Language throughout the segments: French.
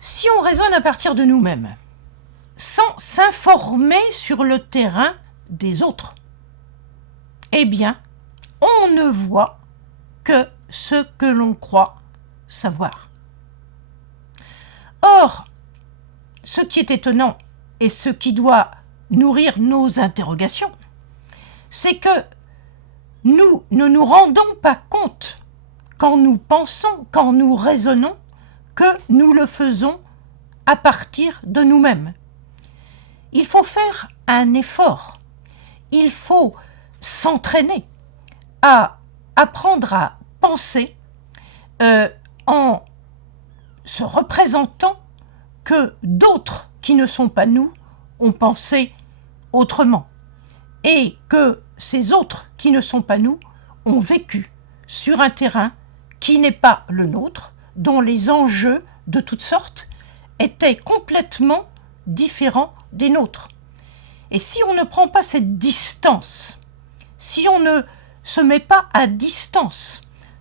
Si on raisonne à partir de nous-mêmes, sans s'informer sur le terrain des autres, eh bien, on ne voit que ce que l'on croit savoir. Or, ce qui est étonnant et ce qui doit nourrir nos interrogations, c'est que nous ne nous rendons pas compte, quand nous pensons, quand nous raisonnons, que nous le faisons à partir de nous-mêmes. Il faut faire un effort, il faut s'entraîner à apprendre à penser en se représentant que d'autres qui ne sont pas nous ont pensé autrement et que ces autres qui ne sont pas nous ont vécu sur un terrain qui n'est pas le nôtre, dont les enjeux de toutes sortes étaient complètement différents des nôtres. Et si on ne prend pas cette distance, si on ne se met pas à distance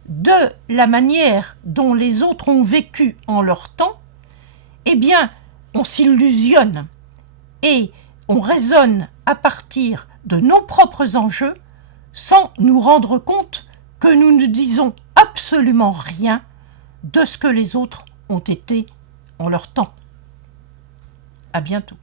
de la manière dont les autres ont vécu en leur temps, eh bien, on s'illusionne et on raisonne à partir de nos propres enjeux sans nous rendre compte que nous ne disons absolument rien de ce que les autres ont été en leur temps. À bientôt.